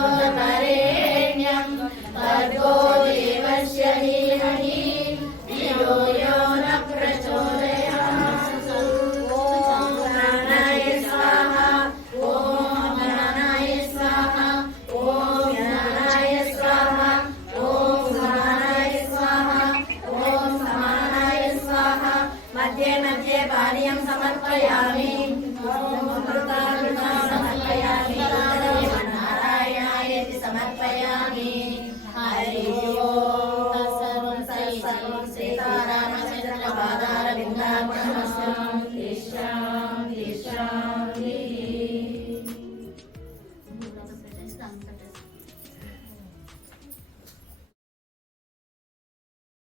तत्सवितुर्वरेण्यं भर्गो देवस्य धीमहि धियो यो न प्रचोदयात् ॐ ज्ञानाय स्वाहा ॐ ज्ञानाय स्वाहा ॐ ज्ञानाय स्वाहा ॐ समानाय स्वाहा ॐ समानाय स्वाहा मध्ये मध्ये पानीयं समर्पयामि ॐ अमृतामृतं समर्पयामि సర్వం శ్రీ సర్వం శ్రీ సీతారామచంద్ర పాదాల విందాపురం